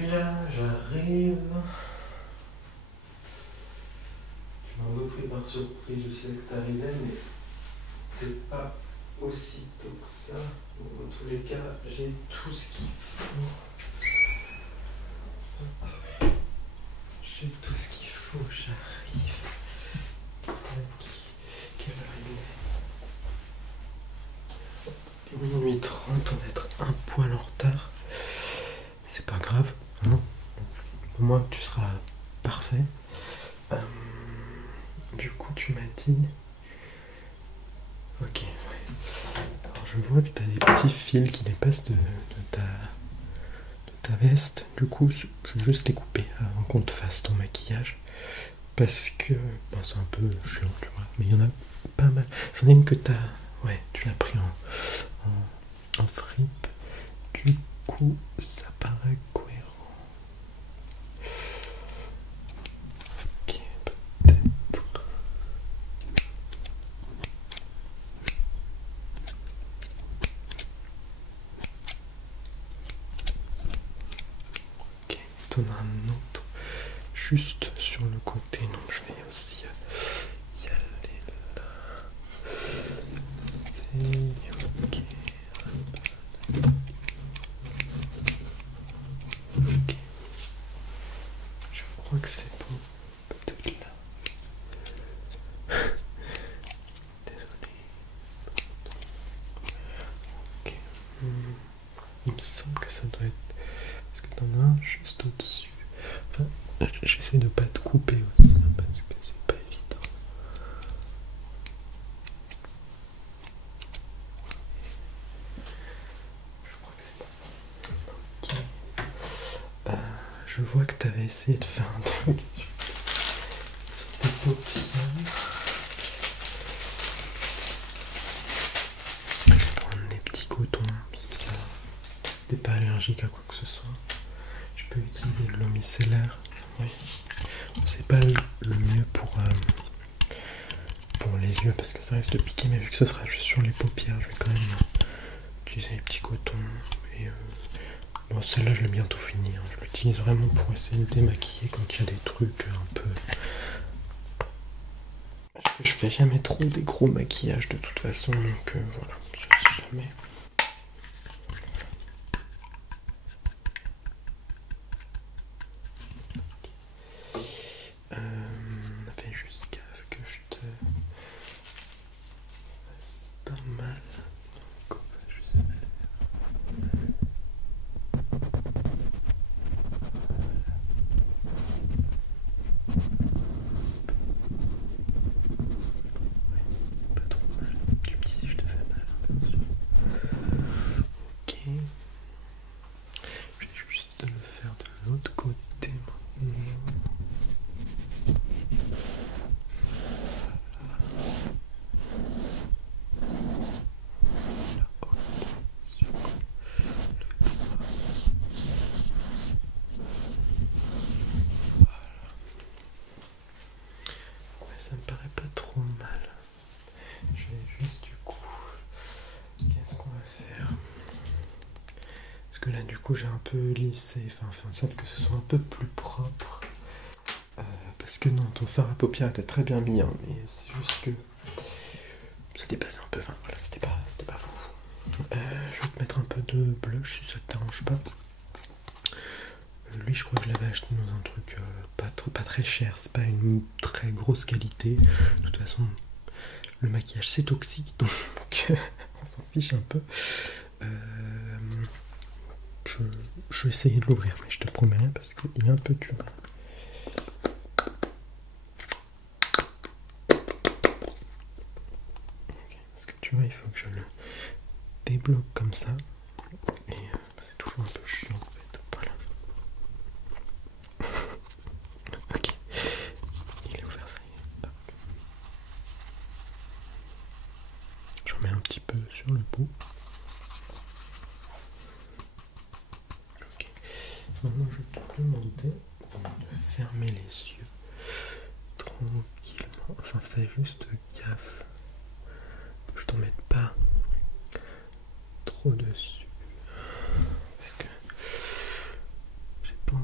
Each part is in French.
suis là, j'arrive. Tu m'as un peu pris par surprise, je sais que t'arrivais, mais peut-être pas aussitôt que ça. Bon, dans tous les cas, j'ai tout ce qu'il faut. Hop. J'ai tout ce qu'il faut, j'arrive. Tac. Quelle heure il est? Minuit 30, on va être un poil en retard. C'est pas grave, hein. Au moins tu seras parfait. Du coup, tu m'as dit... Ok, ouais. Alors je vois que tu as des petits fils qui dépassent de ta veste. Du coup, je vais juste les couper avant qu'on te fasse ton maquillage. Parce que c'est un peu chiant, tu vois. Mais il y en a pas mal. C'en est une que t'as... Ouais, tu l'as pris en fripe. Du coup, ça paraît cohérent. Ok, peut-être... Ok, t'en as un autre juste sur le côté, donc je vais aussi y aller là. Ok. Ok. Je crois que c'est bon. Peut-être là. Désolé. Ok. Il me semble que ça doit être... Parce que t'en as un juste au-dessus. Enfin, j'essaie de pas te couper aussi, hein, parce que c'est pas évident. Je crois que c'est bon. Ok. Je vois que t'avais essayé de faire un truc sur tes paupières. Je vais prendre des petits cotons, si ça... T'es pas allergique à quoi que ce soit. Je peux utiliser de l'eau micellaire. Oui. C'est pas le mieux pour les yeux parce que ça risque de piquer, mais vu que ce sera juste sur les paupières, je vais quand même utiliser les petits cotons. Et bon, celle-là, je l'ai bientôt fini. Hein. Je l'utilise vraiment pour essayer de démaquiller quand il y a des trucs un peu. Je fais jamais trop des gros maquillages de toute façon, donc voilà, je sais jamais. Fais juste gaffe que je te fasse pas mal. Donc on va juste faire. Pas trop mal. Tu me dis si je te fais mal, bien sûr. Ok. Je vais juste le faire de l'autre côté maintenant. Ça me paraît pas trop mal. Je vais juste du coup, qu'est-ce qu'on va faire? Parce que là du coup j'ai un peu lissé, enfin fait en sorte que ce soit un peu plus propre. Parce que non, ton fard à paupières était très bien mis, hein, mais c'est juste que ça dépassait un peu, enfin voilà, c'était pas fou. Je vais te mettre un peu de blush si ça te dérange pas. Lui je crois que je l'avais acheté dans un truc pas très cher, c'est pas une très grosse qualité. De toute façon le maquillage c'est toxique, donc on s'en fiche un peu. Je vais essayer de l'ouvrir, mais je te promets rien parce qu'il est un peu dur. Okay, parce que tu vois, il faut que je le débloque comme ça. Et c'est toujours un peu chiant en fait. Voilà. Ok. Il est ouvert, ça y est. Hop. J'en mets un petit peu sur le bout. Ok. Maintenant, je vais te demander de fermer les yeux tranquillement. Enfin, fais juste gaffe que je t'en mette pas trop dessus. Parce que j'ai pas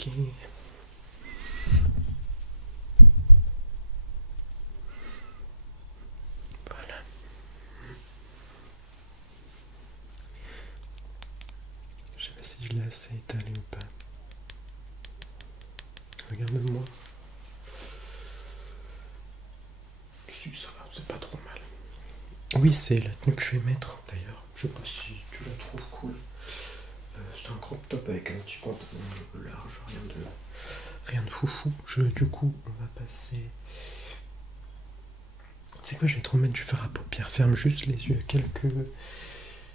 Ok. Voilà. Je sais pas si je l'ai assez étalé ou pas. Regarde-moi. Si, ça va, c'est pas trop mal. Oui, c'est la tenue que je vais mettre d'ailleurs. Je sais pas si tu la trouves cool. C'est un crop top avec un petit pantalon large, rien de foufou. Du coup, on va passer. C'est quoi, je vais te remettre du fard à paupières. Ferme juste les yeux quelques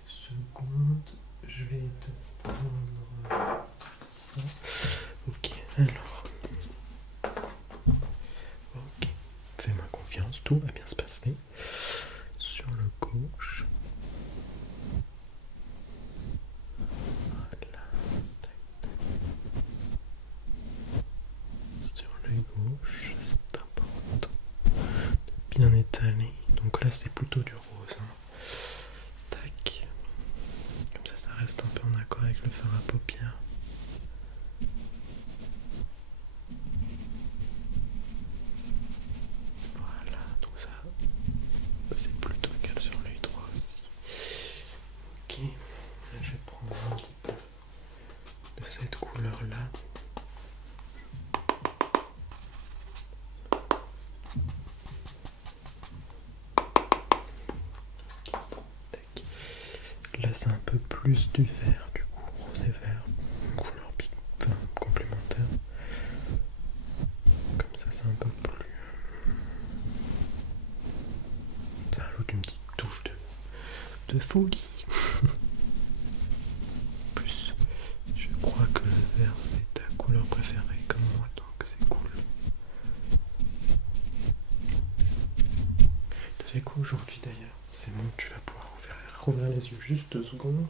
secondes. Je vais te prendre ça. Ok, alors. Ok, fais-moi confiance, tout va bien se passer. Sur le gauche. Voilà. Sur l'œil gauche, c'est important de bien étaler. Donc là, c'est plutôt du rose. Tac. Comme ça reste un peu en accord avec le fard à paupières. Voilà, donc ça, c'est plutôt égal sur l'œil droit aussi. Ok, là, je vais prendre un petit peu de cette couleur-là. Là c'est un peu plus du vert, du coup, rose et vert, couleur complémentaire. Comme ça c'est un peu plus... Ça ajoute une petite touche de folie. Plus, je crois que le vert c'est ta couleur préférée comme moi, donc c'est cool. T'as fait quoi aujourd'hui d'ailleurs? C'est bon, tu vas pouvoir rouvrir les yeux juste 2 secondes.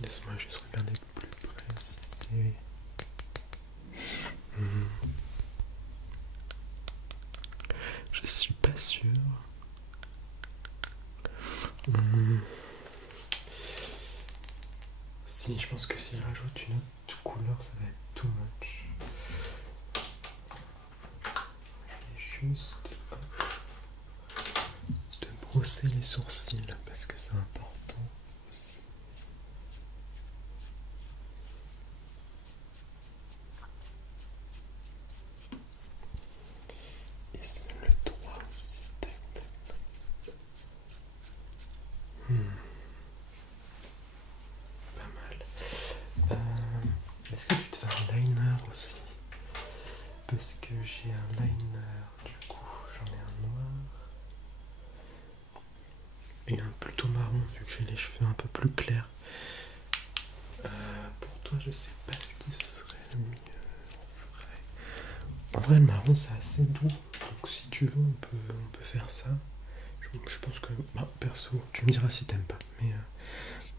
Laisse-moi juste regarder de plus près si c'est... Je suis pas sûr. Si, je pense que si je rajoute une autre couleur, ça va être too much. Je vais juste te brosser les sourcils parce que c'est important aussi. Et c'est le droit aussi. Tac, tac, tac. Pas mal. Est-ce que tu te fais un liner aussi? Parce que j'ai un liner, du coup j'en ai un noir et un plutôt marron vu que j'ai les cheveux un peu plus clairs. Pour toi je sais pas ce qui serait le mieux. En vrai le marron c'est assez doux, donc si tu veux on peut faire ça. Je pense que, perso, tu me diras si t'aimes pas, mais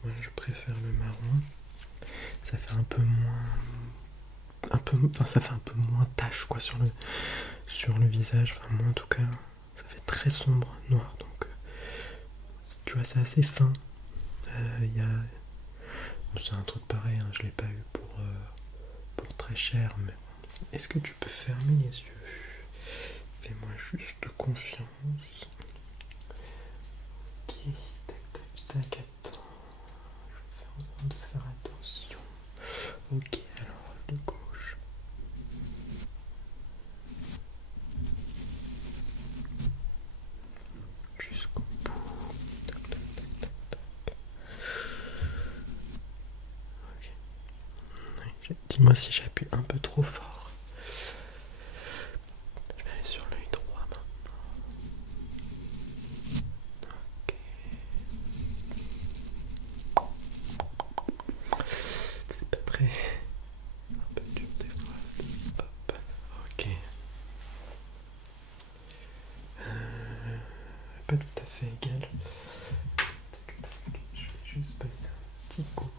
moi je préfère le marron. Ça fait un peu moins... ça fait un peu moins tache quoi sur le visage, enfin moi en tout cas ça fait très sombre noir, donc tu vois c'est assez fin. C'est un truc pareil, hein, je l'ai pas eu pour très cher, mais est-ce que tu peux fermer les yeux? Fais-moi juste confiance. Ok, tac tac tac, attends, je vais faire attention. Ok, alors de gauche. Jusqu'au bout. Tac, tac, tac, tac, tac. Ok. Dis-moi si j'appuie un peu trop fort. Je vais aller sur l'œil droit maintenant. Ok. C'est pas très... un peu dur des fois. Hop. Ok. Pas tout à fait égal. Je vais juste passer un petit coup.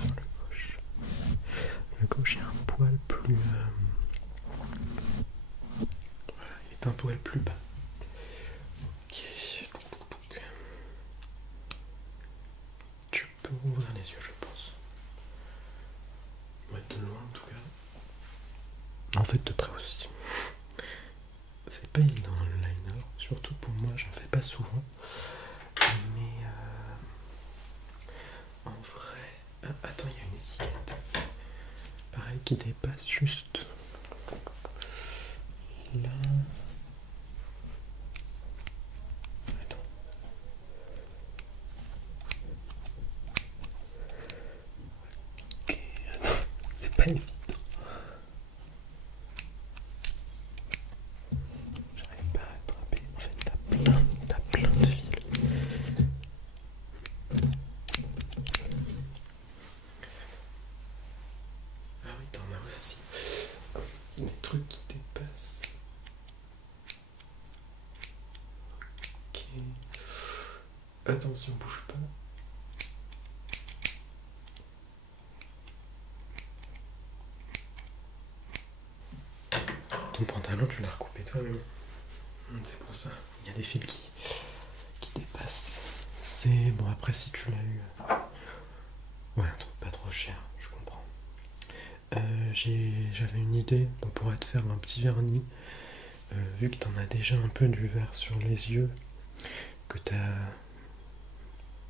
Sur le gauche. Le gauche est un poil plus... Voilà, il est un poil plus bas. Ok. Tu peux ouvrir les yeux, je pense. En fait, de près aussi. C'est pas évident le liner, surtout pour moi, j'en fais pas souvent. Mais en vrai. Ah, attends, il y a une étiquette. Pareil qui dépasse juste là. Attends. Ok, attends, c'est pas évident. J'arrive pas à attraper. En fait, t'as plein de fils. Ah oui, t'en as aussi. Des trucs qui dépassent. Ok. Attention, bouge pas. Ton pantalon, tu l'as recoupé toi-même. C'est pour ça. Il y a des fils qui dépassent. C'est bon, après, si tu l'as eu. Ouais, un truc pas trop cher, je comprends. J'avais une idée, on pourrait te faire un petit vernis. Vu que t'en as déjà un peu du vert sur les yeux, que t'as.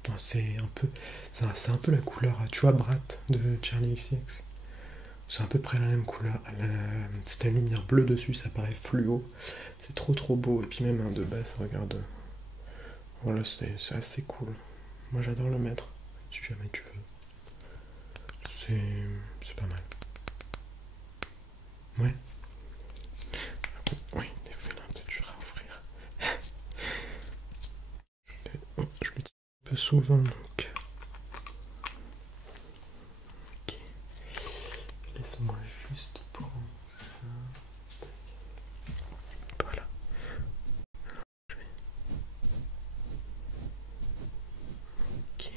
Non, c'est un peu la couleur, tu vois, Brat de Charlie XCX. C'est à peu près la même couleur. Si t'as une lumière bleue dessus, ça paraît fluo. C'est trop beau. Et puis même un de base, regarde. Voilà, c'est assez cool. Moi j'adore le mettre, si jamais tu veux. C'est pas mal. Ouais. Oui, des fois là, c'est dur à offrir. Je le dis un peu souvent donc. Ok. Laisse-moi juste prendre ça. Voilà. Ok.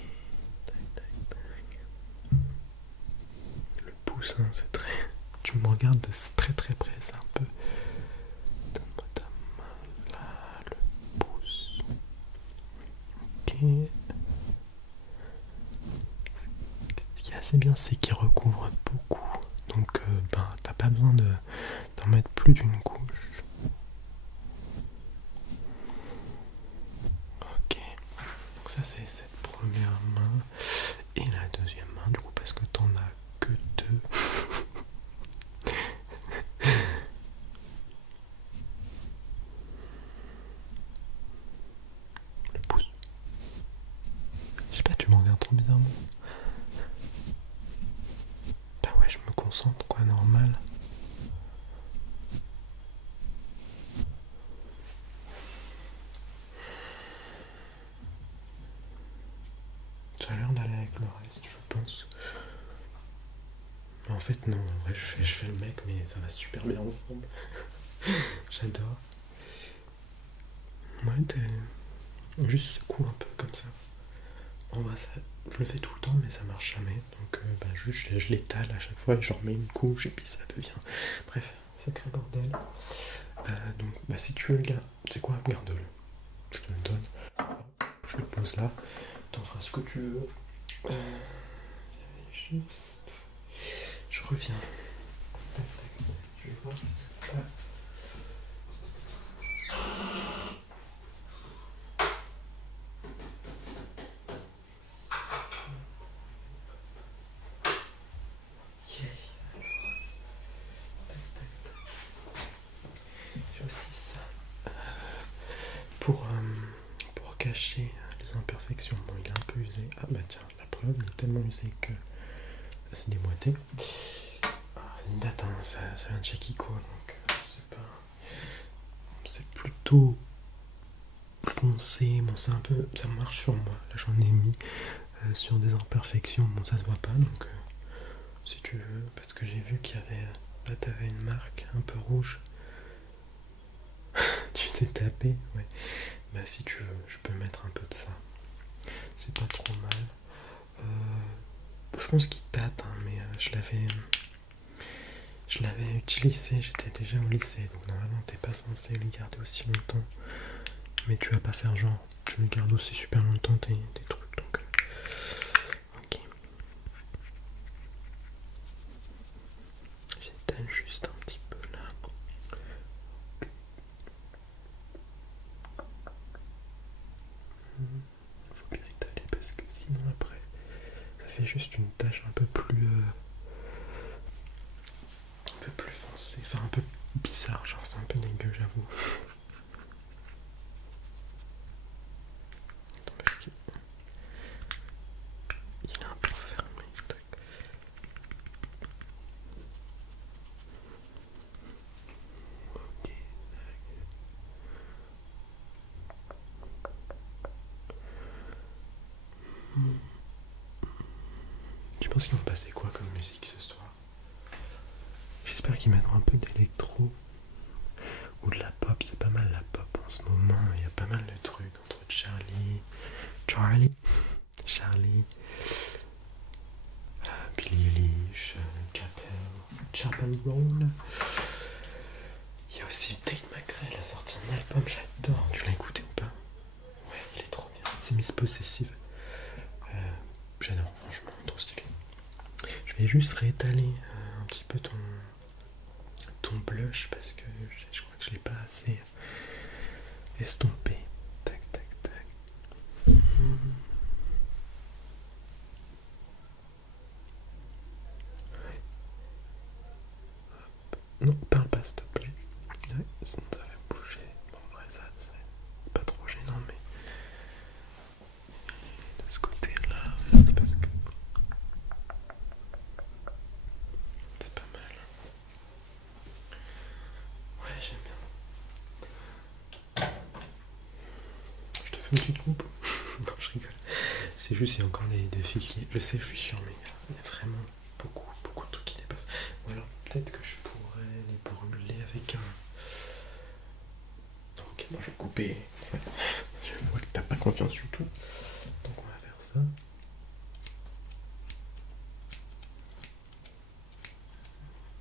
Le pouce, hein, c'est très. Tu me regardes de très près, c'est un peu. Donne-moi ta main là, le pouce. Ok. Ce qui est assez bien, c'est qu'il recouvre beaucoup. Donc, t'as pas besoin d'en mettre plus d'une couche. Ok. Donc ça, c'est cette première main. Et la deuxième main, du coup, parce que t'en as que deux. Le pouce. Je sais pas, tu me regardes trop bizarrement. Bah ouais, je me concentre, quoi, normal. Ça a l'air d'aller avec le reste, je pense. Mais en fait, non, en vrai, je fais le mec, mais ça va super bien ensemble. J'adore. Ouais, juste secoue un peu comme ça. En vrai, je le fais tout le temps, mais ça marche jamais. Donc, juste, je l'étale à chaque fois et j'en remets une couche et puis ça devient. Bref, sacré bordel. Donc, si tu veux le garder, c'est quoi? Garde-le. Je te le donne. Je le pose là. T'en feras ce que tu veux. Juste. Je reviens. Je vais voir. J'ai aussi ça. Pour cacher les imperfections. Bon, il est un peu usé. Ah bah tiens, la preuve, il est tellement usé que ça s'est déboîté. Il date, hein, ça vient de chez Kiko, donc c'est plutôt foncé. Bon, c'est un peu, ça marche sur moi. Là, j'en ai mis sur des imperfections. Bon, ça se voit pas, donc si tu veux, parce que j'ai vu qu'il y avait, là, t'avais une marque un peu rouge. Tu t'es tapé, ouais. Bah si tu veux, je peux mettre un peu de ça. C'est pas trop mal. Je pense qu'il date, hein, mais je l'avais utilisé, j'étais déjà au lycée, donc normalement t'es pas censé le garder aussi longtemps. Mais tu vas pas faire genre, tu le gardes aussi super longtemps tes trucs, donc ok. J'étale juste un petit peu là. foncé, enfin un peu bizarre, genre c'est un peu dégueu, j'avoue. Attends, parce que il est un peu fermé. Tac. Ok. Tu penses qu'ils vont passer quoi comme musique ce soir? J'espère qu'ils mettront un peu d'électro ou de la pop, c'est pas mal la pop en ce moment, il y a pas mal de trucs entre Charlie, Billie Eilish, Chapel Roan. Il y a aussi Tate McRae, elle a sorti un album, j'adore. Tu l'as écouté ou pas? Ouais, il est trop bien. C'est Miss Possessive. J'adore, franchement, trop stylé. Je vais juste réétaler un petit peu ton blush parce que je crois que je l'ai pas assez estompé. Tac, tac, tac. Non, parle pas s'il te plaît. Ouais, sinon ça va bouger. Bon, après ça, c'est pas trop gênant, mais de ce côté-là, c'est parce que c'est pas mal. Ouais, j'aime bien. Je te fais une petite coupe. Non, je rigole. C'est juste, il y a encore des filles qui... Je sais, je suis chiant, mais il y a vraiment beaucoup de trucs qui dépassent. Ou alors, peut-être que je pourrais les brûler avec un... Ok, bon, je vais couper. Ça, je vois que t'as pas confiance du tout. Donc, on va faire ça.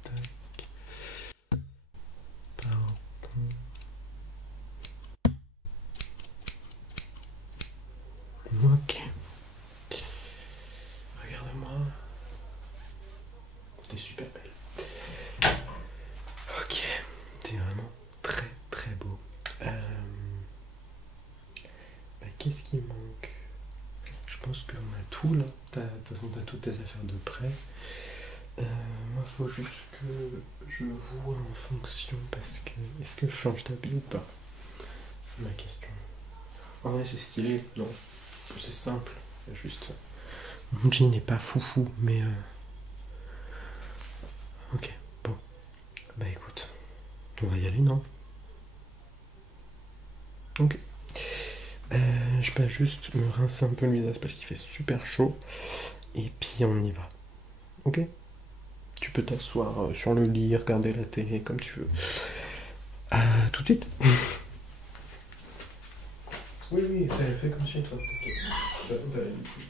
Tac. Pardon. Ok. Regarde-moi. T'es super belle. Ok. T'es vraiment très beau. Bah, qu'est-ce qui manque? Je pense qu'on a tout là. De toute façon, t'as toutes tes affaires de prêt. Moi, faut juste que je vois en fonction parce que. Est-ce que je change d'habit ou pas? C'est ma question. En vrai, c'est stylé. Non. C'est simple. Juste. Mon jean n'est pas foufou, mais. Ok, bon. Bah écoute. On va y aller, non? Ok. Je vais juste me rincer un peu le visage parce qu'il fait super chaud. Et puis on y va. Ok? Tu peux t'asseoir sur le lit, regarder la télé comme tu veux. Tout de suite. Oui, fais comme chez toi. Ok. De toute façon, t'as l'habitude.